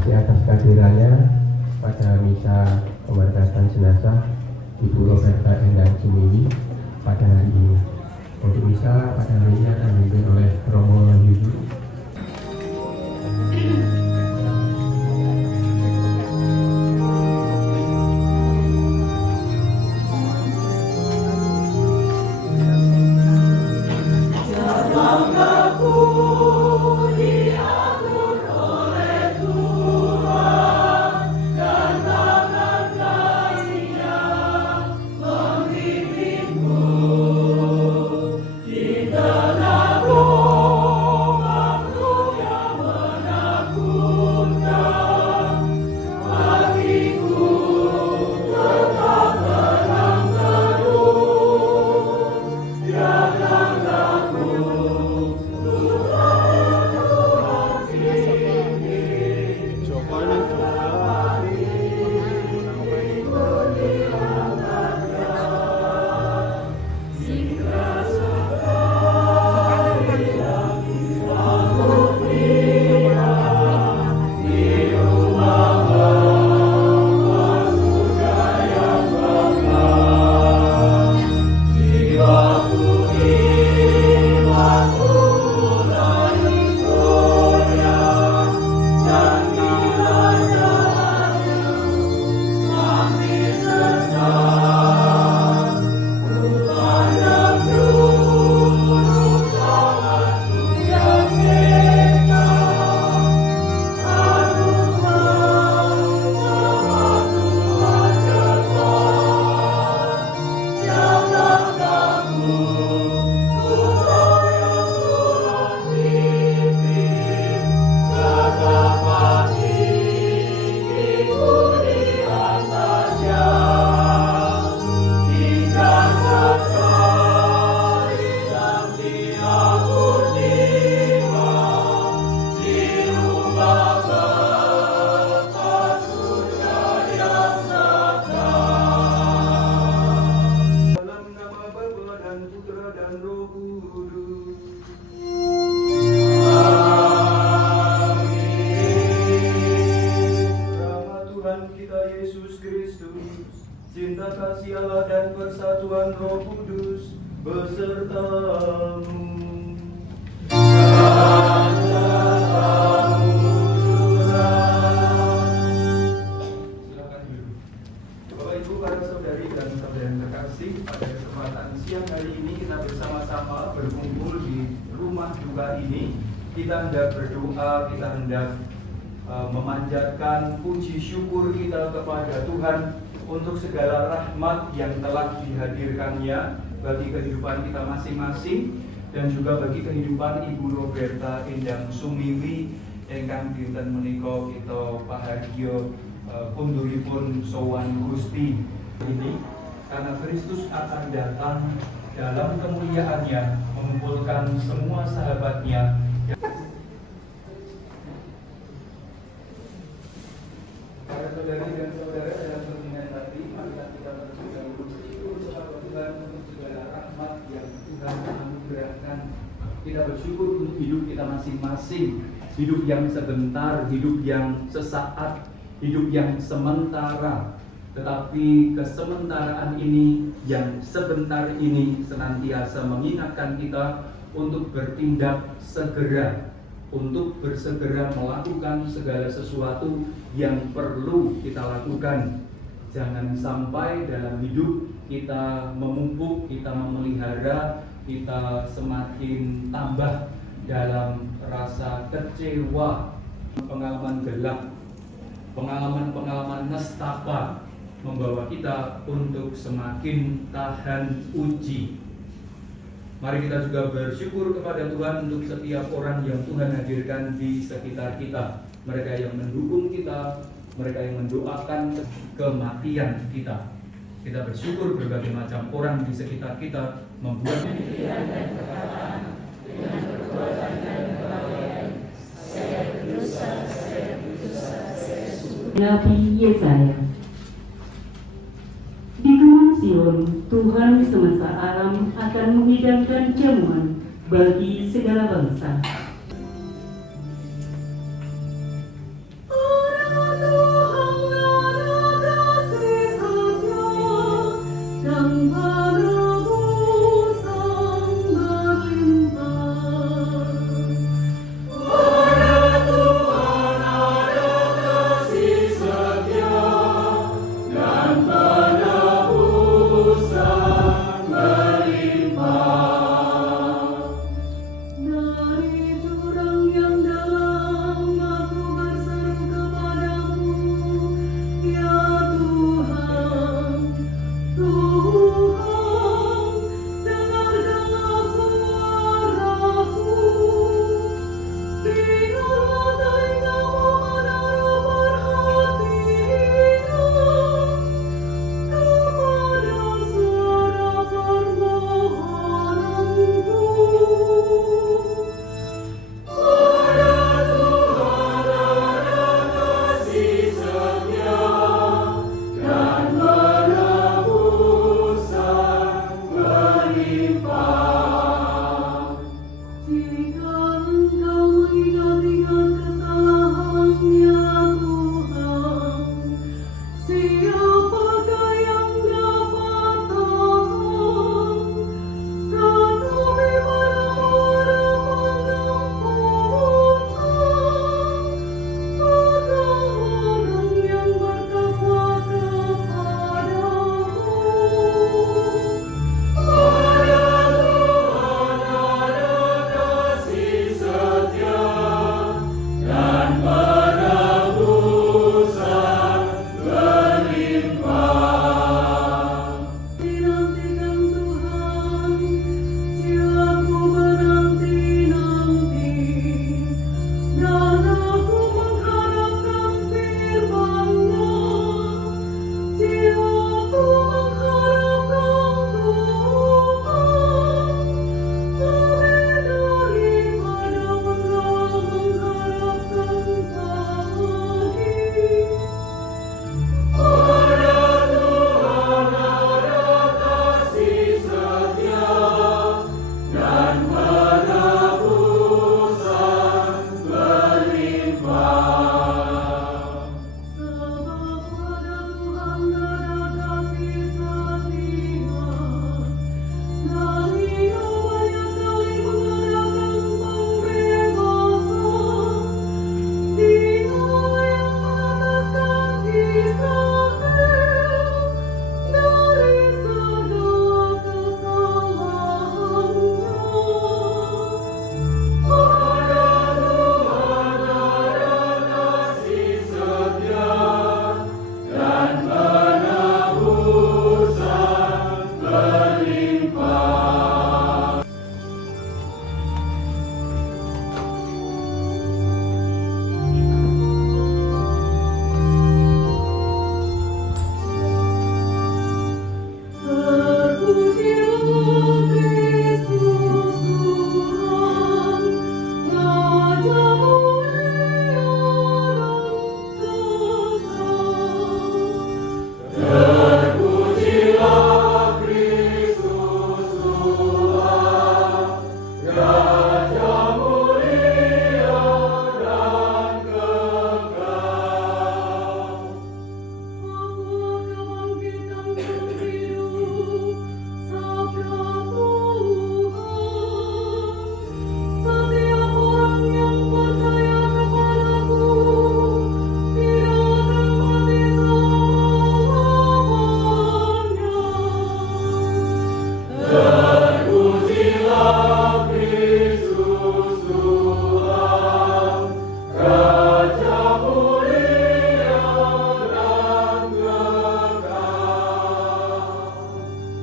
kasih atas kehadirannya pada misa pemberkatan jenazah Ibu Roberta Endang Sumiwi pada hari ini. Untuk misa pada hari ini akan dipimpin oleh Romo Yuyu. Cinta kasih Allah dan persatuan Roh Kudus besertamu. Silakan duduk. Bapak Ibu, para saudari dan saudara yang terkasih, pada kesempatan siang hari ini kita bersama-sama berkumpul di rumah duka ini. Kita hendak berdoa, kita hendak memanjatkan puji syukur kita kepada Tuhan untuk segala rahmat yang telah dihadirkannya bagi kehidupan kita masing-masing dan juga bagi kehidupan Ibu Roberta Endang Sumiwi ingkang dinten menika kita pahargya pundhuripun sowan Gusti ini, karena Kristus akan datang dalam kemuliaannya mengumpulkan semua sahabatnya. Para saudari dan saudara, dalam pertemuan tadi, mari kita bersyukur kepada Tuhan untuk segala rahmat yang Tuhan anugerahkan. Kita bersyukur untuk hidup kita masing-masing, hidup yang sebentar, hidup yang sesaat, hidup yang sementara. Tetapi kesementaraan ini, yang sebentar ini senantiasa mengingatkan kita untuk bertindak segera, untuk bersegera melakukan segala sesuatu yang perlu kita lakukan. Jangan sampai dalam hidup kita memupuk, kita memelihara, kita semakin tambah dalam rasa kecewa, pengalaman gelap, pengalaman-pengalaman nestapa membawa kita untuk semakin tahan uji. Mari kita juga bersyukur kepada Tuhan untuk setiap orang yang Tuhan hadirkan di sekitar kita. Mereka yang mendukung kita, mereka yang mendoakan kematian kita. Kita bersyukur berbagai macam orang di sekitar kita membuat Nabi Yesaya. Di Gunung Sion, Tuhan semesta alam akan menghidangkan jamuan bagi segala bangsa.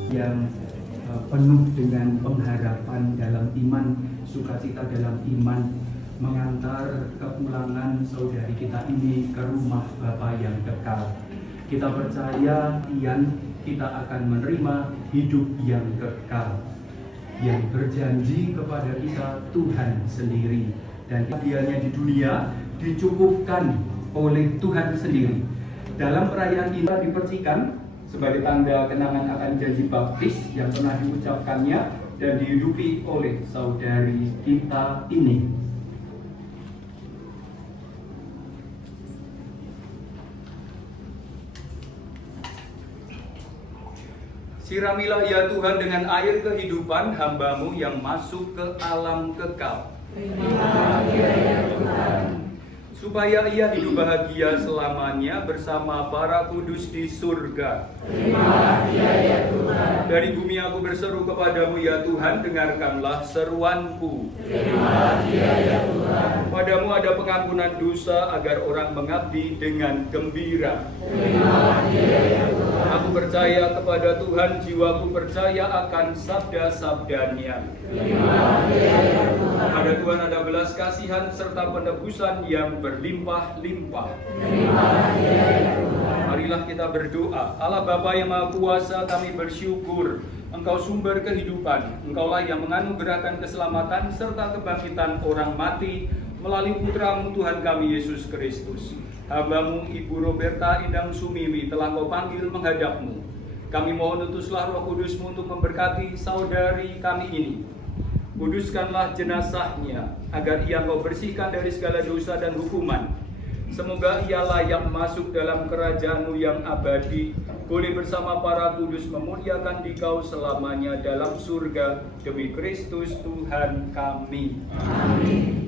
yang penuh dengan pengharapan dalam iman, sukacita dalam iman, mengantar kepulangan saudari kita ini ke rumah Bapa yang kekal. Kita percaya kita akan menerima hidup yang kekal, yang berjanji kepada kita Tuhan sendiri, dan hadiahnya di dunia dicukupkan oleh Tuhan sendiri. Dalam perayaan ini dipercikan sebagai tanda kenangan akan janji baptis yang pernah diucapkannya dan dihidupi oleh saudari kita ini. Siramilah ya Tuhan dengan air kehidupan hamba-Mu yang masuk ke alam kekal. Supaya ia hidup bahagia selamanya bersama para kudus di surga. Dari bumi aku berseru kepadamu ya Tuhan, dengarkanlah seruanku. Padamu ada pengampunan dosa agar orang mengabdi dengan gembira. Aku percaya kepada Tuhan, jiwaku percaya akan sabda-sabdanya. Pada Tuhan ada belas kasihan serta penebusan yang berlimpah-limpah. Marilah kita berdoa. Allah Bapa yang Maha Kuasa, kami bersyukur Engkau sumber kehidupan. Engkaulah yang menganugerahkan keselamatan serta kebangkitan orang mati melalui Putra-Mu Tuhan kami Yesus Kristus. Hamba-Mu Ibu Roberta Indang Sumiwi telah Kau panggil menghadap-Mu. Kami mohon utuslah Roh Kudus-Mu untuk memberkati saudari kami ini. Kuduskanlah jenazahnya agar ia Kau bersihkan dari segala dosa dan hukuman. Semoga ia layak masuk dalam kerajaan-Mu yang abadi, boleh bersama para kudus memuliakan Dikau selamanya dalam surga demi Kristus Tuhan kami. Amin.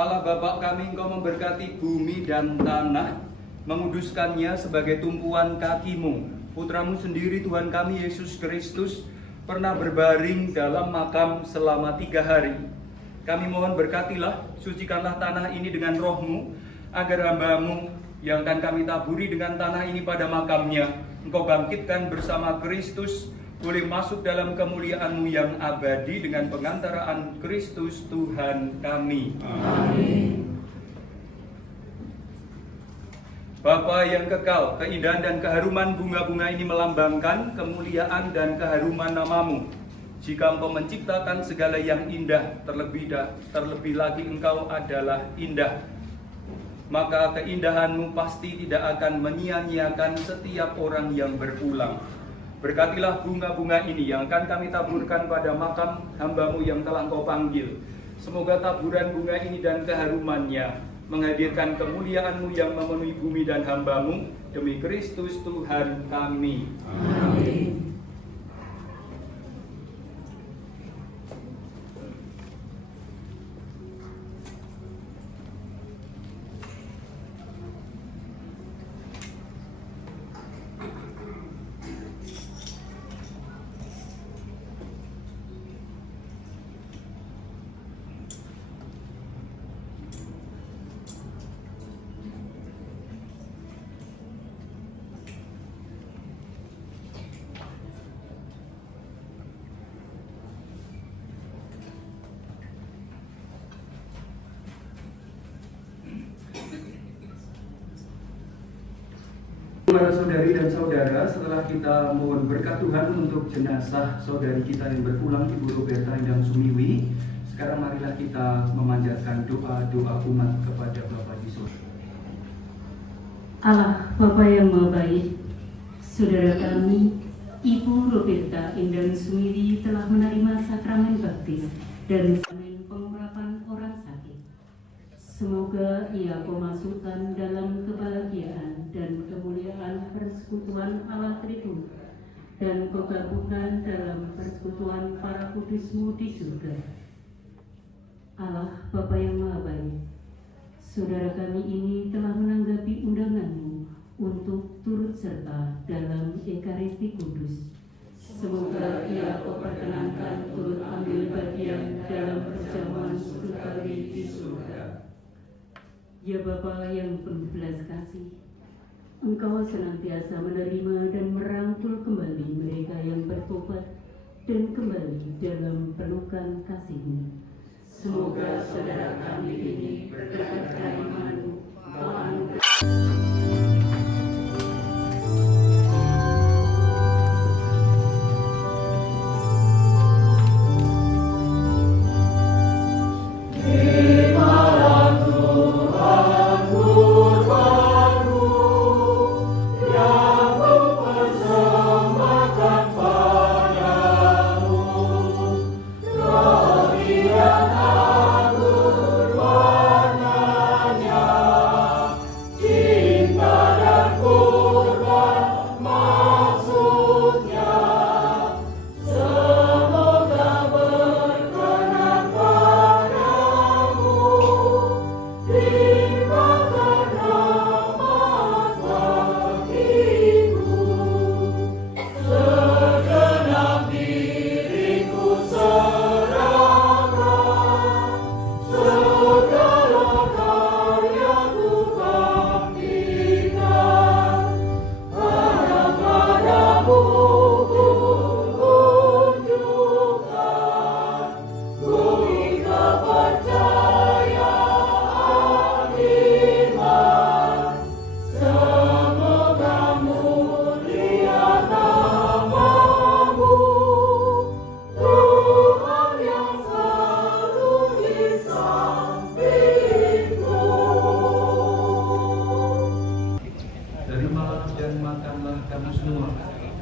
Allah Bapa kami, Engkau memberkati bumi dan tanah, menguduskannya sebagai tumpuan kaki-Mu. Putra-Mu sendiri Tuhan kami Yesus Kristus pernah berbaring dalam makam selama 3 hari. Kami mohon berkatilah, sucikanlah tanah ini dengan Roh-Mu, agar hamba-Mu yang akan kami taburi dengan tanah ini pada makamnya, Engkau bangkitkan bersama Kristus, boleh masuk dalam kemuliaan-Mu yang abadi dengan pengantaraan Kristus Tuhan kami. Amin. Bapa yang kekal, keindahan dan keharuman bunga-bunga ini melambangkan kemuliaan dan keharuman nama-Mu. Jika Engkau menciptakan segala yang indah, terlebih lagi Engkau adalah indah, maka keindahan-Mu pasti tidak akan menyia-nyiakan setiap orang yang berpulang. Berkatilah bunga-bunga ini yang akan kami taburkan pada makam hamba-Mu yang telah Engkau panggil. Semoga taburan bunga ini dan keharumannya menghadirkan kemuliaan-Mu yang memenuhi bumi dan hamba-Mu, Demi Kristus Tuhan kami. Amin. Para saudari dan saudara, setelah kita mohon berkat Tuhan untuk jenazah saudari kita yang berpulang, Ibu Roberta Endang Sumiwi, sekarang marilah kita memanjatkan doa-doa umat kepada Bapa di surga. Allah Bapa yang Maha Baik, saudara kami, Ibu Roberta Endang Sumiwi telah menerima sakramen baptis dan sakramen pengurapan orang sakit. Semoga ia memasukkan dalam kebahagiaan dan kemuliaan persekutuan Allah Tritunggal dan kegabungan dalam persekutuan para kudus-Mu di surga. Allah Bapa yang Maha Baik, saudara kami ini telah menanggapi undangan-Mu untuk turut serta dalam Ekaristi Kudus. Semoga ia memperkenankan turut ambil bagian dalam perjamuan surgawi di surga. Ya Bapa yang penuh belas kasih, Engkau senantiasa menerima dan merangkul kembali mereka yang bertobat dan kembali dalam pelukan kasih-Mu. Semoga saudara kami ini berkat iman-Mu, Engkau anugerahkan.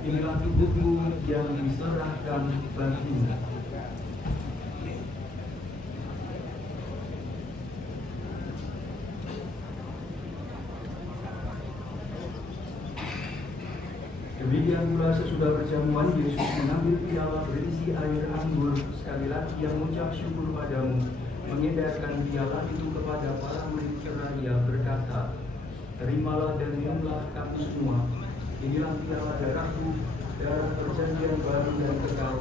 Inilah tubuhmu yang diserahkan bagimu. Demikian pula sesudah perjamuan, Yesus mengambil piala berisi air anggur, sekali lagi yang mengucap syukur padamu, mengedarkan piala itu kepada para murid seraya berkata, terimalah dan minumlah kamu semua. Inilah piala darahku, darah perjanjian baru dan kekal,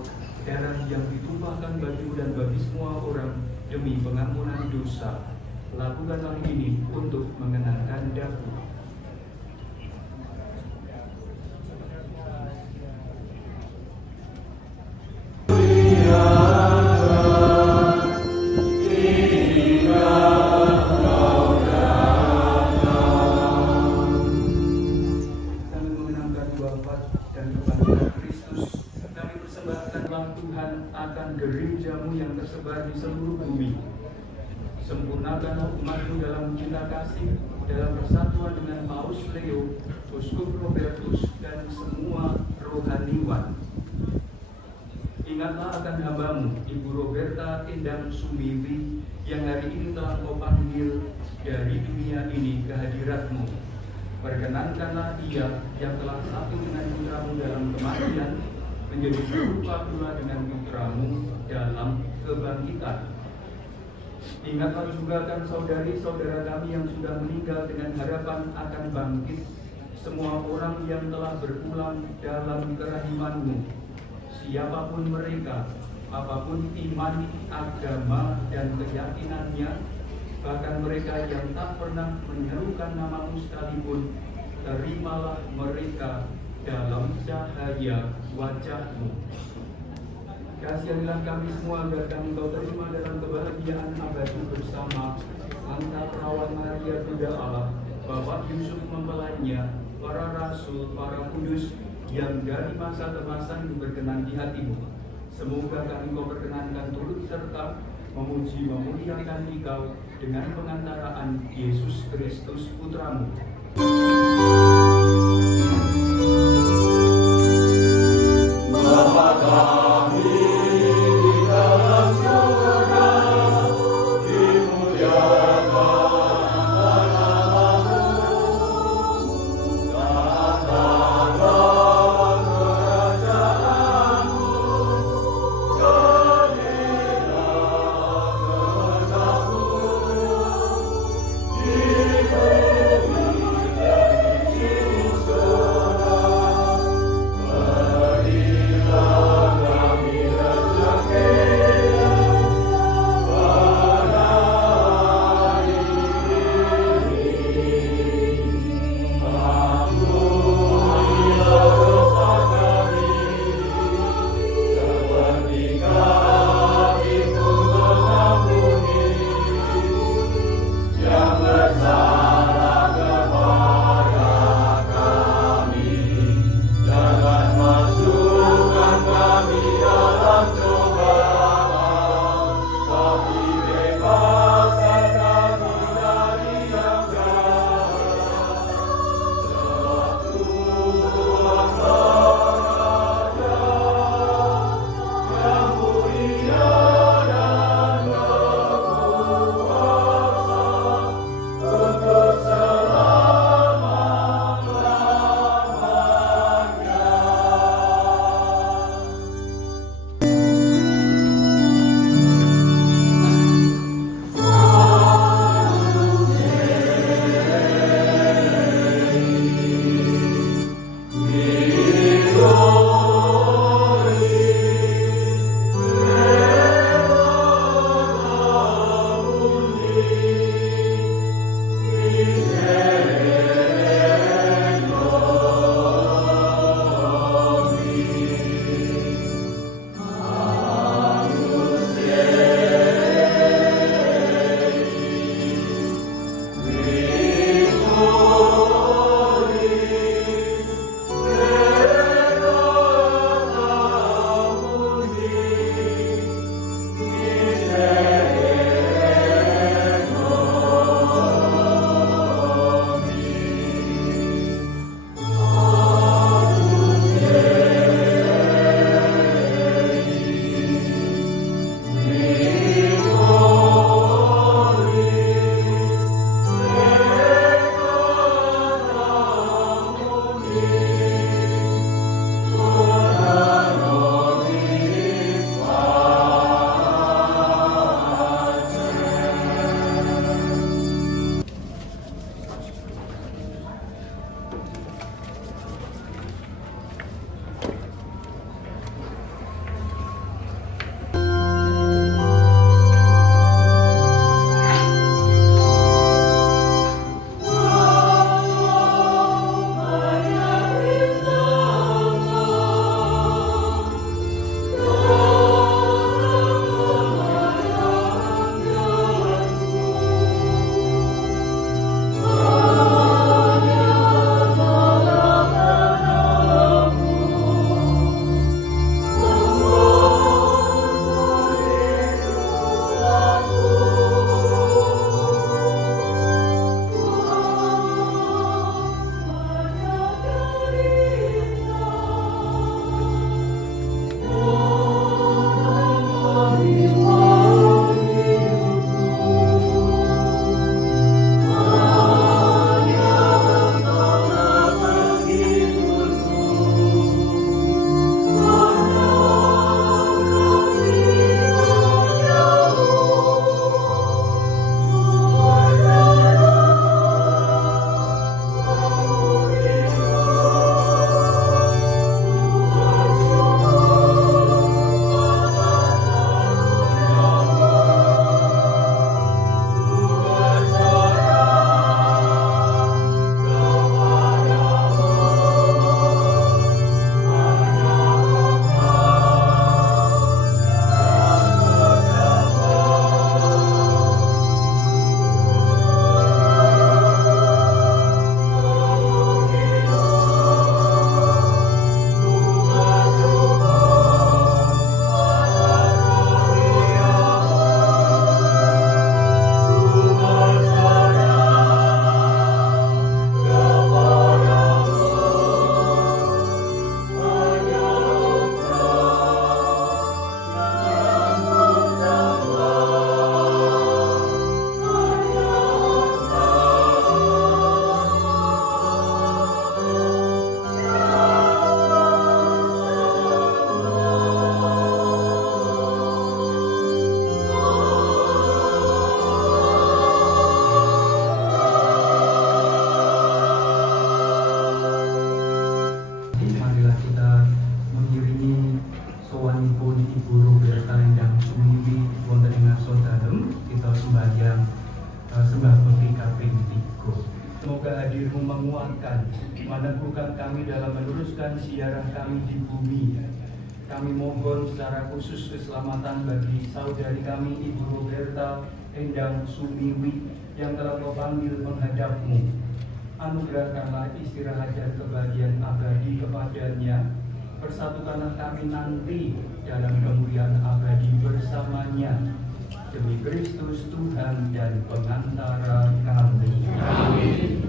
darah yang ditumpahkan bagimu dan bagi semua orang demi pengampunan dosa. Lakukanlah ini untuk mengenangkan daku. Gerejamu yang tersebar di seluruh bumi. Sempurnakan umatmu dalam cinta kasih, dalam persatuan dengan Paus Leo, Uskup Robertus, dan semua rohaniwan. Ingatlah akan hambamu, Ibu Roberta Endang Sumiwi, yang hari ini telah kau panggil dari dunia ini ke hadiratmu. Perkenankanlah Ia yang telah satu dengan putramu dalam kematian, menjadi serupa pula dengan putramu dalam kebangkitan. Ingatlah juga kan saudari-saudara kami yang sudah meninggal dengan harapan akan bangkit, semua orang yang telah berpulang dalam kerahiman-Mu, siapapun mereka, apapun iman, agama, dan keyakinannya, bahkan mereka yang tak pernah menyerukan nama-Mu sekalipun, terimalah mereka dalam cahaya wajah-Mu. Kasihanilah kami semua agar kami Kau terima dalam kebahagiaan abadi bersama Santa Perawan Maria Bunda Allah, Bapak Yusuf mempelainya, para rasul, para kudus yang dari masa ke masa berkenan di hati-Mu. Semoga kami Kau perkenankan turut serta memuji memuliakan Engkau dengan pengantaraan Yesus Kristus Putra-Mu. Jesus. mengiringi sowanipun Ibu Roberta Endang Sumiwi wonten ing ngarsa dalem kita sembahyang sembah bekti kaping 3. Semoga hadirmu menguatkan, meneguhkan kami dalam meneruskan siaran kami di bumi. Kami mohon secara khusus keselamatan bagi saudari kami Ibu Roberta Endang Sumiwi yang telah Kau panggil menghadap-Mu. Anugerahkanlah istirahat dan kebahagiaan abadi kepadanya. Persatukanlah kami nanti dalam kemuliaan abadi bersamanya. Demi Kristus Tuhan dan pengantara kami. Amin.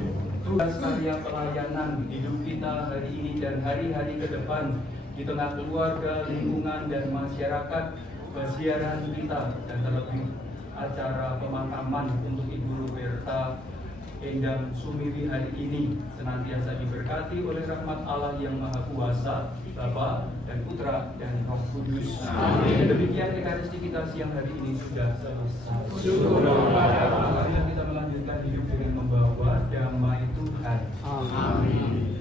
Tugas karya pelayanan hidup kita hari ini dan hari-hari ke depan di tengah keluarga, lingkungan, dan masyarakat, pesiaran kita, dan terlebih acara pemakaman untuk Ibu Roberta Endang Sumiwi hari ini senantiasa diberkati oleh rahmat Allah yang Maha Kuasa, Bapa dan Putra dan Roh Kudus. Amin. Demikian ekaristi kita siang hari ini sudah selesai. Syukur kepada Allah. Kita melanjutkan hidup dengan membawa damai Tuhan. Amin.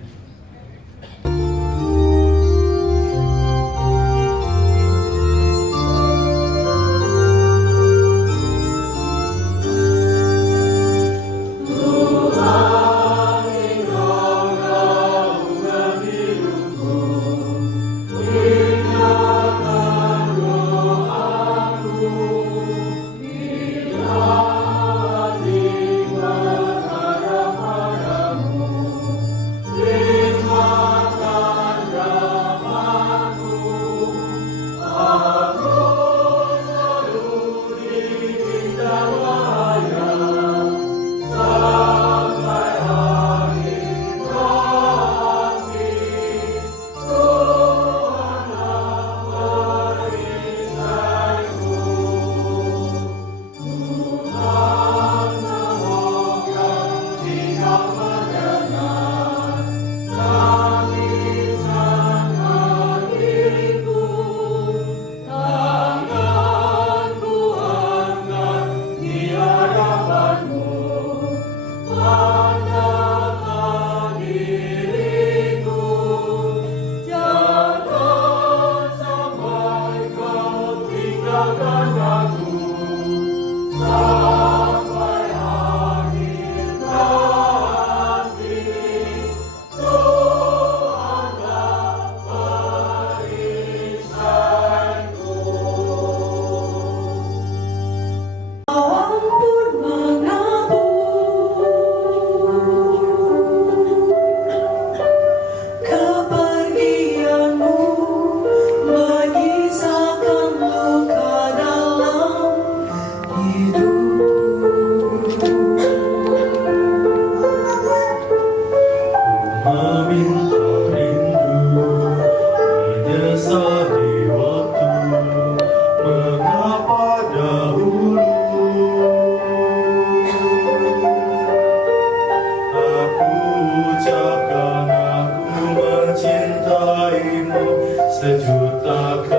Ucapkan aku mencintaimu sejuta kali.